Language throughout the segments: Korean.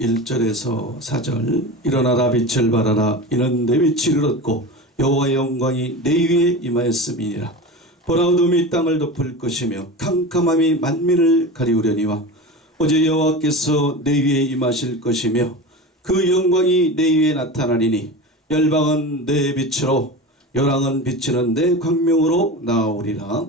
1절에서 4절 일어나라 빛을 발하라 이는 내 빛을 얻고 여호와의 영광이 내 위에 임하였음이니라. 보라 어둠이 땅을 덮을 것이며 캄캄함이 만민을 가리우려니와 어제 여호와께서 내 위에 임하실 것이며 그 영광이 내 위에 나타나리니 열방은 내 빛으로 열왕은 비치는 내 광명으로 나오리라.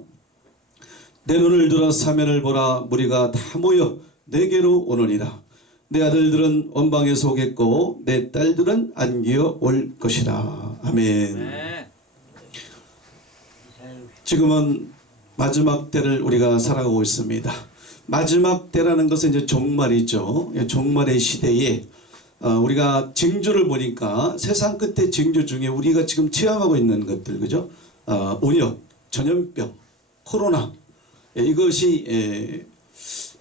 내 눈을 들어 사면을 보라 무리가 다 모여 내게로 오느니라. 내 아들들은 원방에서 오겠고 내 딸들은 안기어 올 것이라. 아멘. 지금은 마지막 때를 우리가 살아가고 있습니다. 마지막 때라는 것은 이제 종말이죠. 종말의 시대에 우리가 징조를 보니까 세상 끝의 징조 중에 우리가 지금 체험하고 있는 것들, 그죠? 온역, 전염병, 코로나, 이것이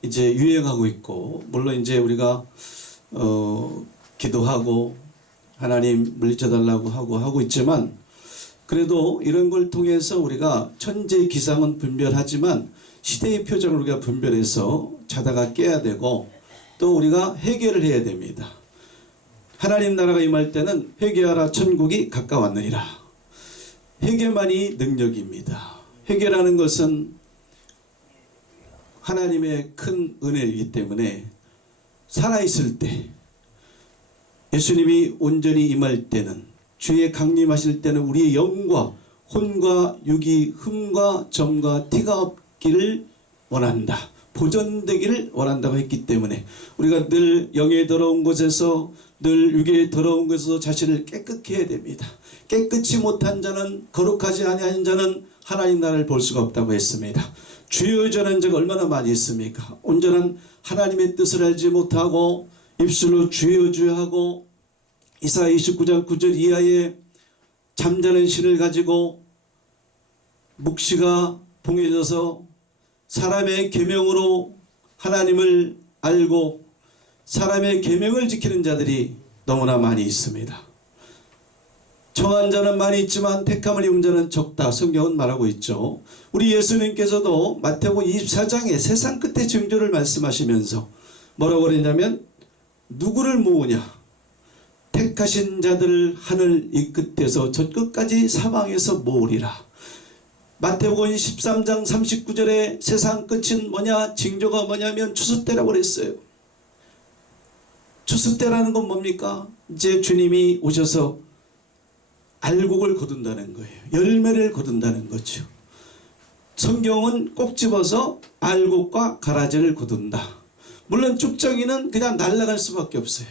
이제 유행하고 있고, 물론 이제 우리가 기도하고 하나님 물리쳐달라고 하고 있지만, 그래도 이런 걸 통해서 우리가 천재의 기상은 분별하지만 시대의 표정을 우리가 분별해서 자다가 깨야 되고, 또 우리가 해결을 해야 됩니다. 하나님 나라가 임할 때는 회개하라 천국이 가까웠느니라. 회개만이 능력입니다. 회개라는 것은 하나님의 큰 은혜이기 때문에 살아있을 때, 예수님이 온전히 임할 때는, 주의 강림하실 때는 우리의 영과 혼과 육이 흠과 점과 티가 없기를 원한다. 보존되기를 원한다고 했기 때문에 우리가 늘 영에 더러운 곳에서, 늘 육에 더러운 곳에서 자신을 깨끗게 해야 됩니다. 깨끗이 못한 자는, 거룩하지 아니한 자는 하나님 나라를 볼 수가 없다고 했습니다. 주여 전한 자가 얼마나 많이 있습니까? 온전한 하나님의 뜻을 알지 못하고 입술로 주여 주여 하고 이사야 29장 9절 이하에 잠자는 신을 가지고 묵시가 봉해져서 사람의 계명으로 하나님을 알고 사람의 계명을 지키는 자들이 너무나 많이 있습니다. 청한 자는 많이 있지만 택함을 입은 자는 적다. 성경은 말하고 있죠. 우리 예수님께서도 마태복음 24장에 세상 끝의 징조를 말씀하시면서 뭐라고 그랬냐면, 누구를 모으냐? 택하신 자들 하늘 이 끝에서 저 끝까지 사방에서 모으리라. 마태복음 13장 39절에 세상 끝은 뭐냐? 징조가 뭐냐면 추수때라고 그랬어요. 추수때라는 건 뭡니까? 이제 주님이 오셔서 알곡을 거둔다는 거예요. 열매를 거둔다는 거죠. 성경은 꼭 집어서 알곡과 가라지를 거둔다. 물론 쭉정이는 그냥 날아갈 수밖에 없어요.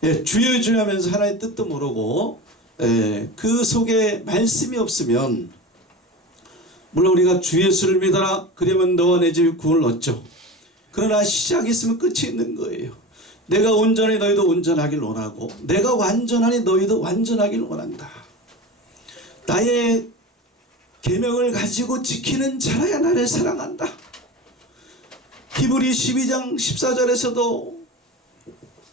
주여 주여 하면서 하나의 뜻도 모르고 그 속에 말씀이 없으면, 물론 우리가 주 예수를 믿어라 그러면 너와 내 집이 구원을 얻죠. 그러나 시작이 있으면 끝이 있는 거예요. 내가 온전히 너희도 온전하길 원하고 내가 완전하니 너희도 완전하길 원한다. 나의 계명을 가지고 지키는 자라야 나를 사랑한다. 히브리 12장 14절에서도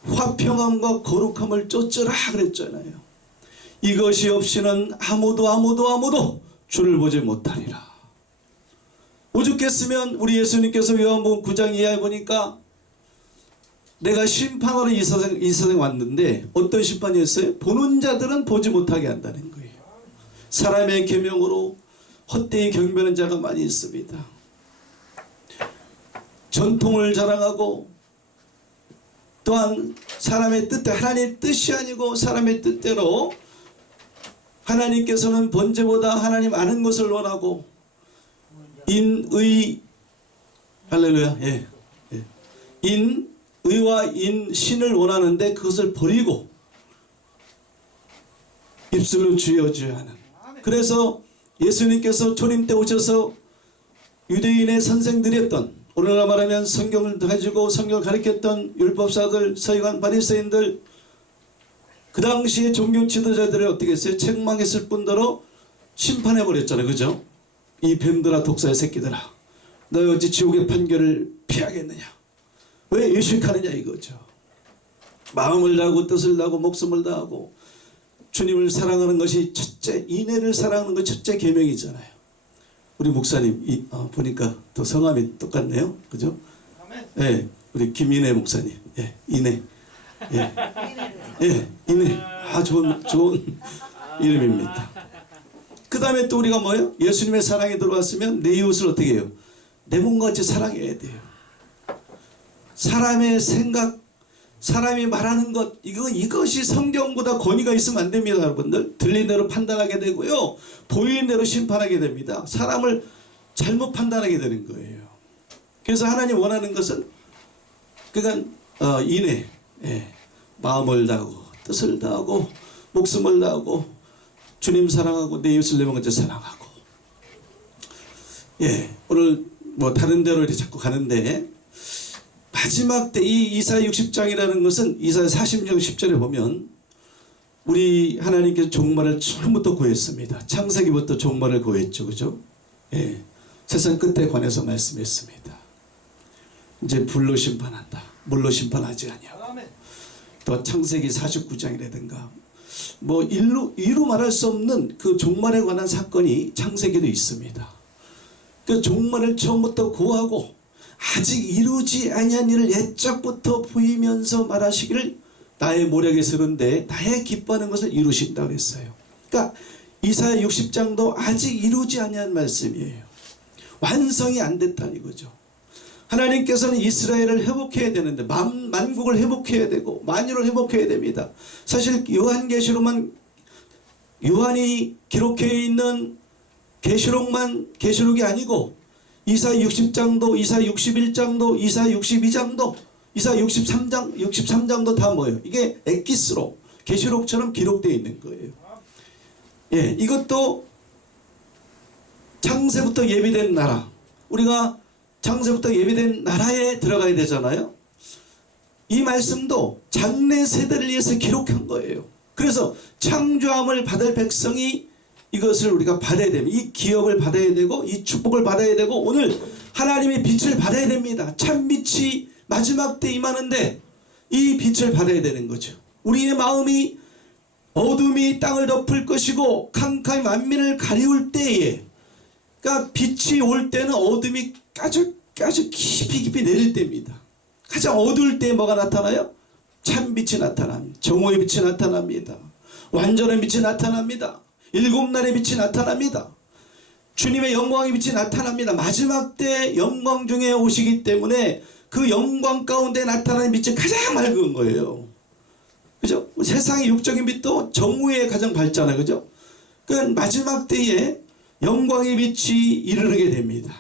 화평함과 거룩함을 쫓으라 그랬잖아요. 이것이 없이는 아무도 주를 보지 못하리라. 오죽했으면 우리 예수님께서 요한복음 9장 이하에 보니까 내가 심판으로 이 세상에 왔는데 어떤 심판이었어요? 보는 자들은 보지 못하게 한다는 거예요. 사람의 계명으로 헛되이 경배하는 자가 많이 있습니다. 전통을 자랑하고 또한 사람의 뜻대로, 하나님의 뜻이 아니고 사람의 뜻대로, 하나님께서는 번제보다 하나님 아는 것을 원하고 인의, 할렐루야, 인의와 인신을 원하는데 그것을 버리고 입술로 주여 주여 하는. 그래서 예수님께서 초림 때 오셔서 유대인의 선생들이었던, 오늘날 말하면 성경을 가지고 성경을 가르쳤던 율법사들, 서기관, 바리새인들, 그 당시에 종교 지도자들을 어떻게 했어요? 책망했을 뿐더러 심판해버렸잖아요. 그죠? 이 뱀들아 독사의 새끼들아, 너희 어찌 지옥의 판결을 피하겠느냐? 왜 의식하느냐 이거죠. 마음을 다하고 뜻을 다하고 목숨을 다하고 주님을 사랑하는 것이 첫째, 인애를 사랑하는 것이 첫째 계명이잖아요. 우리 목사님 보니까 또 성함이 똑같네요. 그죠? 네. 우리 김인혜 목사님. 예, 인혜. 예, 예, 인혜. 아, 좋은 이름입니다. 그 다음에 또 우리가 뭐예요? 예수님의 사랑이 들어왔으면 내 이웃을 어떻게 해요? 내 몸같이 사랑해야 돼요. 사람의 생각, 사람이 말하는 것, 이것이 성경보다 권위가 있으면 안 됩니다, 여러분들. 들린 대로 판단하게 되고요. 보이는 대로 심판하게 됩니다. 사람을 잘못 판단하게 되는 거예요. 그래서 하나님 원하는 것은 그러니까 인애, 예, 마음을 다하고 뜻을 다하고 목숨을 다하고 주님 사랑하고 내 이웃을 내 몸같이 사랑하고. 예, 오늘 뭐 다른 데로 이렇게 자꾸 가는데 마지막 때 이 이사야 60장이라는 것은 이사야 40장 10절에 보면 우리 하나님께서 종말을 처음부터 구했습니다. 창세기부터 종말을 구했죠, 그죠? 예, 세상 끝에 관해서 말씀했습니다. 이제 불로 심판한다. 물로 심판하지 아니하고. 또 창세기 49장이라든가 뭐 이루 말할 수 없는 그 종말에 관한 사건이 창세기도 있습니다. 그 종말을 처음부터 구하고 아직 이루지 아니한 일을 옛적부터 보이면서 말하시기를 나의 모략에 서는데 나의 기뻐하는 것을 이루신다고 그랬어요. 그러니까 이사야 60장도 아직 이루지 아니한 말씀이에요. 완성이 안 됐다는 이거죠. 하나님께서는 이스라엘을 회복해야 되는데 만국을 회복해야 되고 만유를 회복해야 됩니다. 사실 요한계시록만 요한이 기록해 있는 계시록이 아니고 이사야 60장도 이사야 61장도 이사야 62장도 이사야 63장도 다 뭐예요? 이게 엑기스로 계시록처럼 기록되어 있는 거예요. 예, 이것도 창세부터 예비된 나라, 우리가 창세부터 예비된 나라에 들어가야 되잖아요. 이 말씀도 장래 세대를 위해서 기록한 거예요. 그래서 창조함을 받을 백성이 이것을 우리가 받아야 됩니다. 이 기업을 받아야 되고 이 축복을 받아야 되고 오늘 하나님의 빛을 받아야 됩니다. 참빛이 마지막 때 임하는데 이 빛을 받아야 되는 거죠. 우리의 마음이 어둠이 땅을 덮을 것이고 캄캄이 만민을 가리울 때에, 그러니까 빛이 올 때는 어둠이 아주 깊이 내릴 때입니다. 가장 어두울 때 뭐가 나타나요? 참빛이 나타납니다. 정오의 빛이 나타납니다. 완전한 빛이 나타납니다. 일곱 날의 빛이 나타납니다. 주님의 영광의 빛이 나타납니다. 마지막 때 영광 중에 오시기 때문에 그 영광 가운데 나타나는 빛이 가장 맑은 거예요. 그죠? 세상의 육적인 빛도 정오에 가장 밝잖아요. 그죠? 그 마지막 때에 영광의 빛이 이르게 됩니다.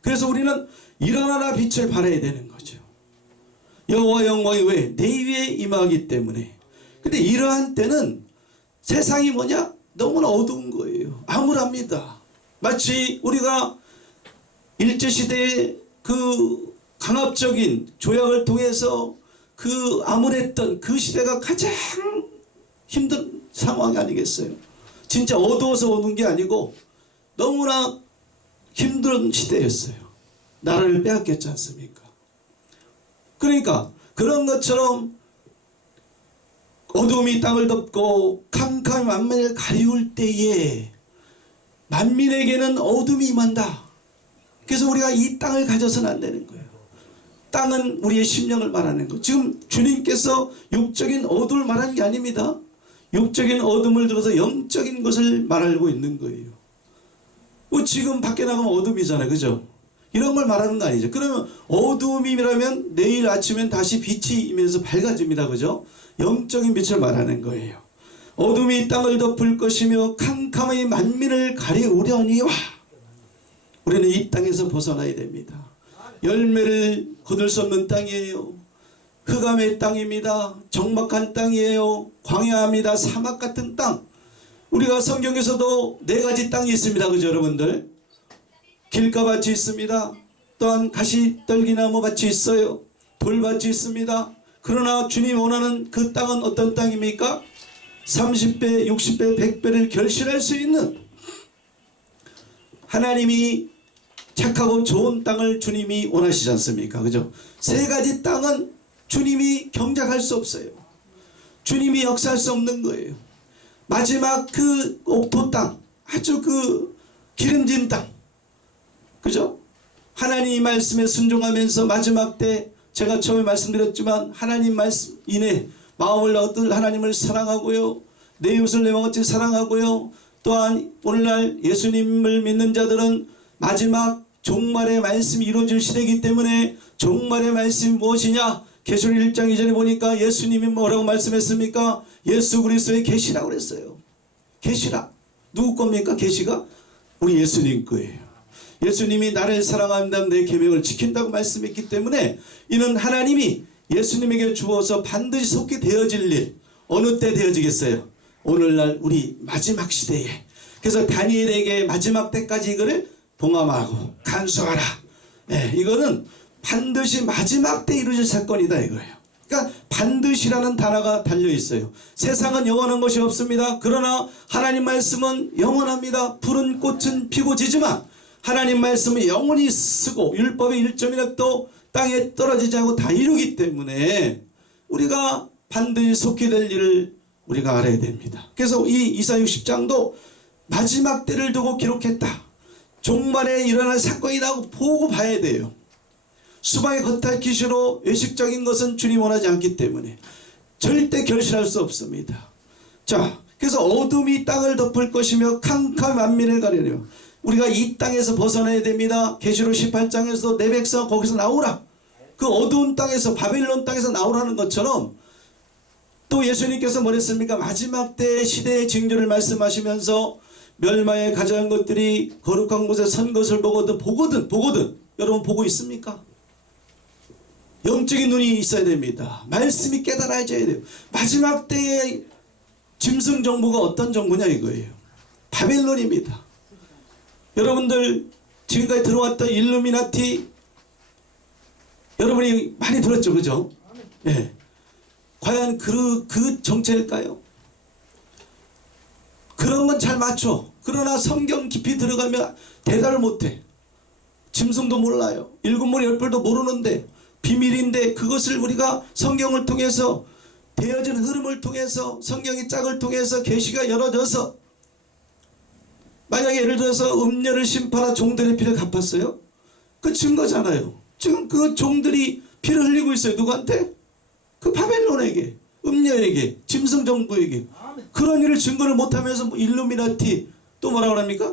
그래서 우리는 일어나라 빛을 발해야 되는 거죠. 여호와 영광이 왜? 내 위에 임하기 때문에. 근데 이러한 때는 세상이 뭐냐? 너무나 어두운 거예요. 암울합니다. 마치 우리가 일제시대의 그 강압적인 조약을 통해서 그 암울했던 그 시대가 가장 힘든 상황이 아니겠어요? 진짜 어두워서 오는 게 아니고 너무나 힘든 시대였어요. 나라를 빼앗겼지 않습니까? 그러니까 그런 것처럼 어둠이 땅을 덮고 캄캄이 만민을 가리울 때에 만민에게는 어둠이 임한다. 그래서 우리가 이 땅을 가져서는 안 되는 거예요. 땅은 우리의 심령을 말하는 거. 지금 주님께서 육적인 어둠을 말하는 게 아닙니다. 육적인 어둠을 들어서 영적인 것을 말하고 있는 거예요. 지금 밖에 나가면 어둠이잖아요. 그죠? 이런 걸 말하는 거 아니죠. 그러면 어둠이라면 내일 아침엔 다시 빛이 임해서 밝아집니다. 그죠? 영적인 빛을 말하는 거예요. 어둠이 땅을 덮을 것이며 캄캄의 만민을 가리우려니와 우리는 이 땅에서 벗어나야 됩니다. 열매를 거둘 수 없는 땅이에요. 흑암의 땅입니다. 적막한 땅이에요. 광야입니다. 사막 같은 땅. 우리가 성경에서도 네 가지 땅이 있습니다. 그죠 여러분들? 길가밭이 있습니다. 또한 가시떨기나무 밭이 있어요. 돌밭이 있습니다. 그러나 주님이 원하는 그 땅은 어떤 땅입니까? 30배, 60배, 100배를 결실할 수 있는 하나님이 착하고 좋은 땅을 주님이 원하시지 않습니까? 그죠? 세 가지 땅은 주님이 경작할 수 없어요. 주님이 역사할 수 없는 거예요. 마지막 그 옥토 땅, 아주 그 기름진 땅, 그죠? 하나님 말씀에 순종하면서 마지막 때 제가 처음에 말씀드렸지만 하나님 말씀 이내 마음을 얻을 하나님을 사랑하고요. 내 이웃을 내 마음같이 사랑하고요. 또한 오늘날 예수님을 믿는 자들은 마지막 종말의 말씀이 이루어질 시대이기 때문에 종말의 말씀이 무엇이냐? 계시록 1장 2절에 보니까 예수님이 뭐라고 말씀했습니까? 예수 그리스도의 계시라고 그랬어요. 계시라. 누구 겁니까? 계시가? 우리 예수님 거예요. 예수님이 나를 사랑한다면 내 계명을 지킨다고 말씀했기 때문에 이는 하나님이 예수님에게 주어서 반드시 속히 되어질 일. 어느 때 되어지겠어요? 오늘날 우리 마지막 시대에. 그래서 다니엘에게 마지막 때까지 이거를 봉함하고 간수하라. 예, 이거는 반드시 마지막 때 이루어질 사건이다 이거예요. 그러니까 반드시라는 단어가 달려 있어요. 세상은 영원한 것이 없습니다. 그러나 하나님 말씀은 영원합니다. 푸른 꽃은 피고 지지만 하나님 말씀은 영원히 쓰고 율법의 1점이라도 땅에 떨어지지 않고 다 이루기 때문에 우리가 반드시 속히 될 일을 우리가 알아야 됩니다. 그래서 이 이사 60장도 마지막 때를 두고 기록했다. 종말에 일어날 사건이라고 보고 봐야 돼요. 수박의 겉핥기시로 외식적인 것은 주님 원하지 않기 때문에 절대 결실할 수 없습니다. 자, 그래서 어둠이 땅을 덮을 것이며 캄캄 만민을 가리려. 우리가 이 땅에서 벗어나야 됩니다. 계시록 18장에서 내 백성 거기서 나오라. 그 어두운 땅에서 바벨론 땅에서 나오라는 것처럼 또 예수님께서 뭐랬습니까? 마지막 때 시대의 징조를 말씀하시면서 멸망에 가져간 것들이 거룩한 곳에 선 것을 보거든 여러분 보고 있습니까? 영적인 눈이 있어야 됩니다. 말씀이 깨달아져야 돼요. 마지막 때의 짐승 정부가 어떤 정부냐 이거예요. 바벨론입니다. 여러분들 지금까지 들어왔던 일루미나티 여러분이 많이 들었죠, 그죠? 예. 과연 그 정체일까요? 그런 건 잘 맞춰. 그러나 성경 깊이 들어가면 대답을 못해. 짐승도 몰라요. 일곱머리 열벌도 모르는데 비밀인데 그것을 우리가 성경을 통해서 되어진 흐름을 통해서 성경의 짝을 통해서 계시가 열어져서 만약에 예를 들어서 음녀를 심판한 종들의 피를 갚았어요? 그 증거잖아요. 지금 그 종들이 피를 흘리고 있어요. 누구한테? 그 바벨론에게, 음녀에게, 짐승 정부에게. 그런 일을 증거를 못하면서 뭐 일루미나티 또 뭐라고 합니까?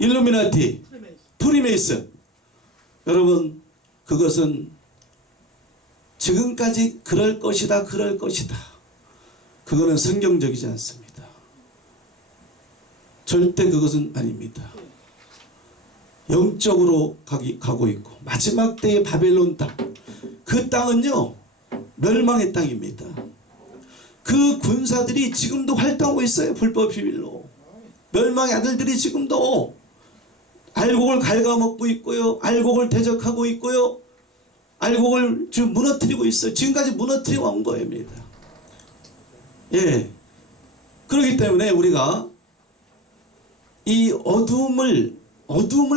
일루미나티, 프리메이슨. 여러분 그것은 지금까지 그럴 것이다 그럴 것이다. 그거는 성경적이지 않습니다. 절대 그것은 아닙니다. 영적으로 가고 있고 마지막 때의 바벨론 땅, 그 땅은요 멸망의 땅입니다. 그 군사들이 지금도 활동하고 있어요. 불법 비밀로. 멸망의 아들들이 지금도 알곡을 갉아먹고 있고요. 알곡을 대적하고 있고요. 알곡을 지금 무너뜨리고 있어요. 지금까지 무너뜨리고 온 거입니다. 예. 그렇기 때문에 우리가 이 어둠을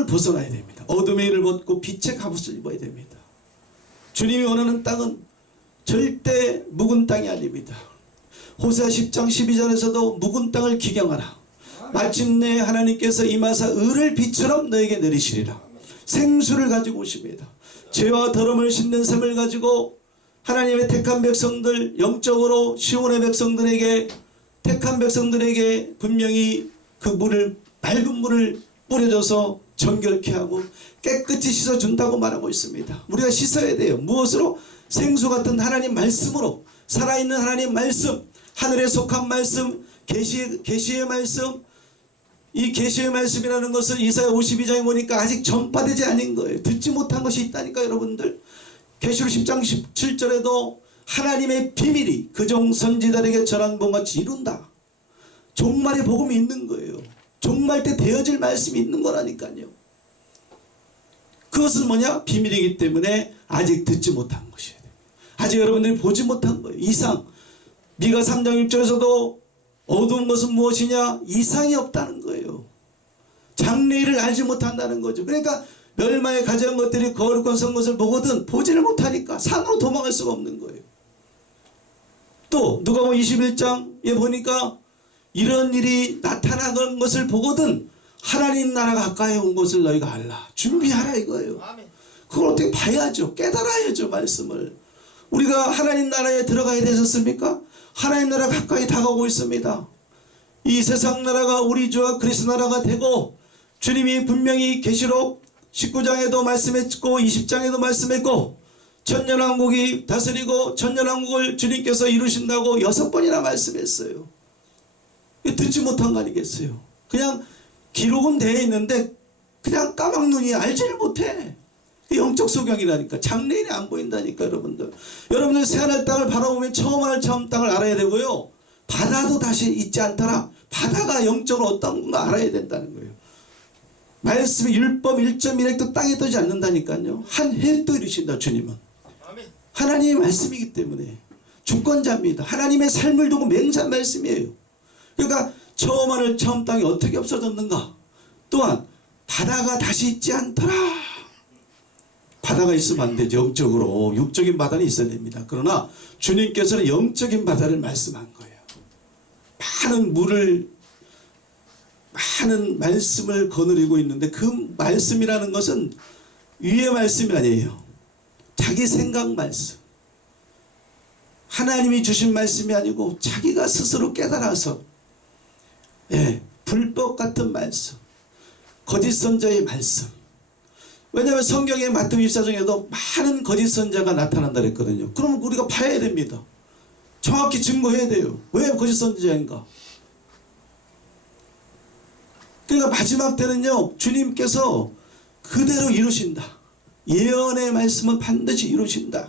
벗어나야 됩니다. 어둠의 일을 벗고 빛의 갑옷을 입어야 됩니다. 주님이 원하는 땅은 절대 묵은 땅이 아닙니다. 호세아 10장 12절에서도 묵은 땅을 기경하라. 마침내 하나님께서 임하사 을을 빛처럼 너에게 내리시리라. 생수를 가지고 오십니다. 죄와 더러움을 씻는 샘을 가지고 하나님의 택한 백성들, 영적으로 시온의 백성들에게, 택한 백성들에게 분명히 그 물을, 맑은 물을 뿌려줘서 정결케 하고 깨끗이 씻어준다고 말하고 있습니다. 우리가 씻어야 돼요. 무엇으로? 생수 같은 하나님 말씀으로. 살아있는 하나님 말씀, 하늘에 속한 말씀, 계시의 말씀. 이 계시의 말씀이라는 것은 이사야 52장에 보니까 아직 전파되지 않은 거예요. 듣지 못한 것이 있다니까 여러분들. 계시록 10장 17절에도 하나님의 비밀이 그종 선지자에게 전한 것같이 이룬다. 종말의 복음이 있는 거예요. 종말 때 되어질 말씀이 있는 거라니까요. 그것은 뭐냐? 비밀이기 때문에 아직 듣지 못한 것이에요. 아직 여러분들이 보지 못한 거예요. 이상. 미가 3장 6절에서도 어두운 것은 무엇이냐? 이상이 없다는 거예요. 장래일을 알지 못한다는 거죠. 그러니까 멸망에 가져온 것들이 거룩한 선 것을 보거든 보지를 못하니까 산으로 도망갈 수가 없는 거예요. 또 누가복음 21장에 보니까 이런 일이 나타나는 것을 보거든 하나님 나라가 가까이 온 것을 너희가 알라. 준비하라 이거예요. 그걸 어떻게 봐야죠. 깨달아야죠. 말씀을. 우리가 하나님 나라에 들어가야 되셨습니까? 하나님 나라 가까이 다가오고 있습니다. 이 세상 나라가 우리 주와 그리스도 나라가 되고, 주님이 분명히 계시록 19장에도 말씀했고 20장에도 말씀했고, 천년왕국이 다스리고 천년왕국을 주님께서 이루신다고 6번이나 말씀했어요. 듣지 못한 거 아니겠어요? 그냥 기록은 되어 있는데 그냥 까막눈이 알지를 못해. 영적 소경이라니까. 장래인이 안 보인다니까. 여러분들 새하늘 땅을 바라보면 처음 하늘 처음 땅을 알아야 되고요, 바다도 다시 있지 않더라. 바다가 영적으로 어떤 건가 알아야 된다는 거예요. 말씀의 율법 1.1획도 땅에 떠지 않는다니까요. 한 획도 이루신다. 주님은 하나님의 말씀이기 때문에 주권자입니다. 하나님의 삶을 두고 맹세한 말씀이에요. 그러니까 처음 하늘 처음 땅이 어떻게 없어졌는가. 또한 바다가 다시 있지 않더라. 바다가 있으면 안 되죠. 영적으로 육적인 바다는 있어야 됩니다. 그러나 주님께서는 영적인 바다를 말씀한 거예요. 많은 말씀을 거느리고 있는데, 그 말씀이라는 것은 위의 말씀이 아니에요. 자기 생각 말씀, 하나님이 주신 말씀이 아니고 자기가 스스로 깨달아서, 불법 같은 말씀, 거짓 선자의 말씀. 왜냐하면 성경의 마태복음 24장에도 많은 거짓 선자가 나타난다 그랬거든요. 그러면 우리가 봐야 됩니다. 정확히 증거해야 돼요. 왜 거짓 선자인가? 그러니까 마지막 때는요, 주님께서 그대로 이루신다. 예언의 말씀은 반드시 이루신다.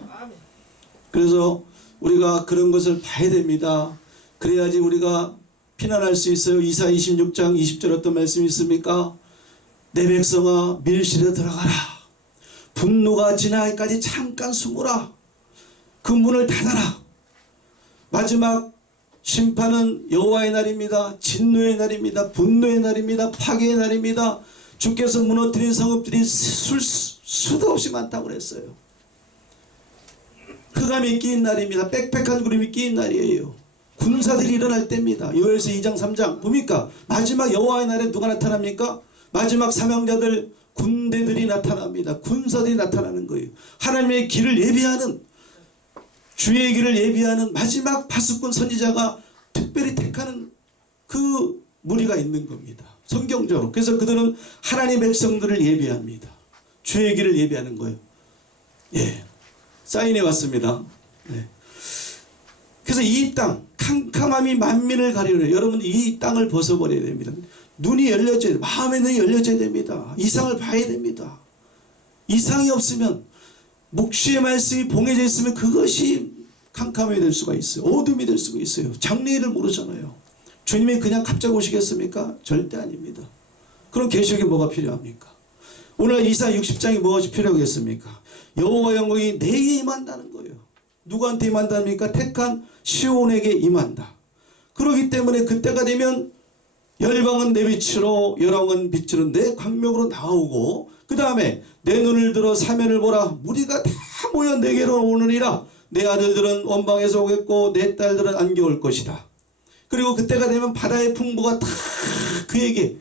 그래서 우리가 그런 것을 봐야 됩니다. 그래야지 우리가 피난할 수 있어요. 이사 26장 20절 어떤 말씀이 있습니까? 내 백성아 밀실에 들어가라. 분노가 지나기까지 잠깐 숨으라. 그 문을 닫아라. 마지막 심판은 여호와의 날입니다. 진노의 날입니다. 분노의 날입니다. 파괴의 날입니다. 주께서 무너뜨린 성읍들이 수도 없이 많다고 그랬어요. 흑암이 끼인 날입니다. 빽빽한 구름이 끼인 날이에요. 군사들이 일어날 때입니다. 요엘서 2장 3장 봅니까? 마지막 여호와의 날에 누가 나타납니까? 마지막 사명자들, 군대들이 나타납니다. 군사들이 나타나는 거예요. 하나님의 길을 예비하는, 주의 길을 예비하는 마지막 파수꾼 선지자가 특별히 택하는 그 무리가 있는 겁니다. 성경적으로. 그래서 그들은 하나님의 백성들을 예비합니다. 주의 길을 예비하는 거예요. 사인이 왔습니다. 그래서 이 땅, 캄캄함이 만민을 가리는, 여러분 이 땅을 벗어버려야 됩니다. 눈이 열려져야 됩니다. 마음의 눈이 열려져야 됩니다. 이상을 봐야 됩니다. 이상이 없으면, 묵시의 말씀이 봉해져 있으면 그것이 캄캄함이 될 수가 있어요. 어둠이 될 수가 있어요. 장래일을 모르잖아요. 주님이 그냥 갑자기 오시겠습니까? 절대 아닙니다. 그럼 계시록에 뭐가 필요합니까? 오늘 이사 60장이 무엇이 필요하겠습니까? 여호와 영광이 내게 임한다는 거예요. 누구한테 임한답니까? 택한 시온에게 임한다. 그렇기 때문에 그때가 되면 열방은 내 빛으로, 열왕은 빛으로 내 광명으로 나오고, 그 다음에 내 눈을 들어 사면을 보라. 무리가 다 모여 내게로 오느니라. 내 아들들은 원방에서 오겠고 내 딸들은 안겨 올 것이다. 그리고 그때가 되면 바다의 풍부가 다 그에게,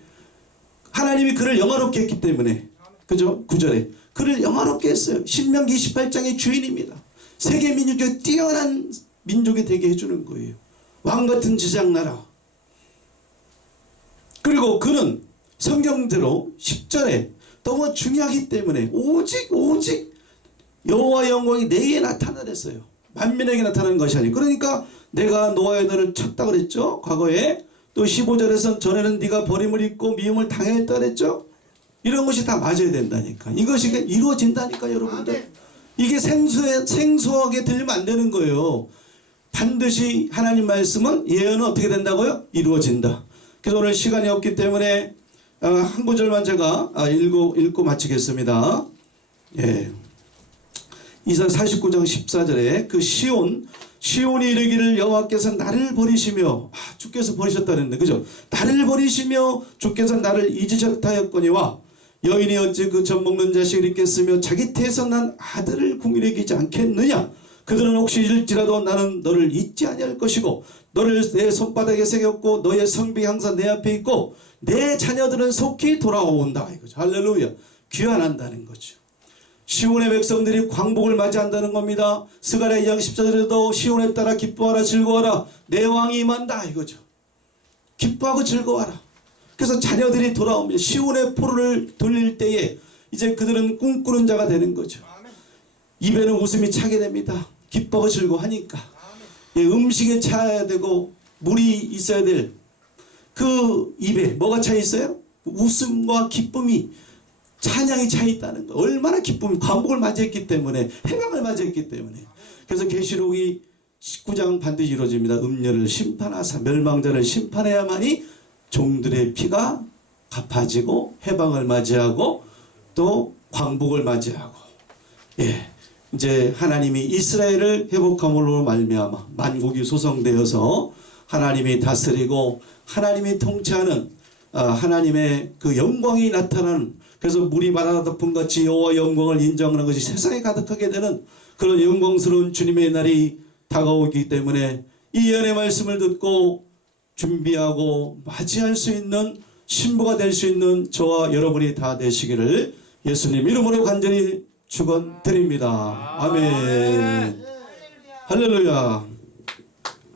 하나님이 그를 영화롭게 했기 때문에, 그죠? 9절에 그를 영화롭게 했어요. 신명기 28장의 주인입니다. 세계 민족 중에 뛰어난 민족이 되게 해주는 거예요. 왕같은 지장나라. 그리고 그는 성경대로 10절에 너무 중요하기 때문에 오직 여호와 영광이 내게 나타나랬어요. 만민에게 나타나는 것이 아니고, 그러니까 내가 노아의 너를 쳤다 그랬죠. 과거에. 또 15절에서는 전에는 네가 버림을 입고 미움을 당했다 그랬죠. 이런 것이 다 맞아야 된다니까. 이것이 이루어진다니까 여러분들. 이게 생소하게 들리면 안 되는 거예요. 반드시 하나님 말씀은, 예언은 어떻게 된다고요? 이루어진다. 그래서 오늘 시간이 없기 때문에 한 구절만 제가 읽고 마치겠습니다. 이사 49장 14절에 그 시온이 이르기를 여호와께서 나를 버리시며, 주께서 버리셨다는데, 그죠? 나를 버리시며 주께서 나를 잊으셨다 하였거니와 여인이 어찌 그 젖 먹는 자식을 잊겠으며 자기 태에서 난 아들을 궁일에 기지 않겠느냐? 그들은 혹시 잊을지라도 나는 너를 잊지 아니할 것이고 너를 내 손바닥에 새겼고 너의 성벽이 항상 내 앞에 있고 내 자녀들은 속히 돌아온다. 이거죠. 할렐루야. 귀환한다는 거죠. 시온의 백성들이 광복을 맞이한다는 겁니다. 스가랴 2장 14절에도 시온에 따라 기뻐하라 즐거워하라 내 왕이 임한다 이거죠. 기뻐하고 즐거워하라. 그래서 자녀들이 돌아옵니다. 시온의 포로를 돌릴 때에 이제 그들은 꿈꾸는 자가 되는 거죠. 입에는 웃음이 차게 됩니다. 기뻐하고 즐거워하니까. 예, 음식에 차야 되고 물이 있어야 될 그 입에 뭐가 차 있어요? 웃음과 기쁨이 찬양이 차 있다는 거. 얼마나 기쁨, 광복을 맞이했기 때문에, 해방을 맞이했기 때문에. 그래서 계시록이 19장 반드시 이루어집니다. 음녀를 심판하사 멸망자를 심판해야만이 종들의 피가 갚아지고 해방을 맞이하고 또 광복을 맞이하고, 예, 이제 하나님이 이스라엘을 회복함으로 말미암아 만국이 소성되어서 하나님이 다스리고 하나님이 통치하는 하나님의 그 영광이 나타나는, 그래서 물이 바다 덮은 같이 여호와 영광을 인정하는 것이 세상에 가득하게 되는 그런 영광스러운 주님의 날이 다가오기 때문에 이 예언의 말씀을 듣고 준비하고 맞이할 수 있는 신부가 될 수 있는 저와 여러분이 다 되시기를 예수님 이름으로 간절히 축원드립니다. 아멘. 할렐루야.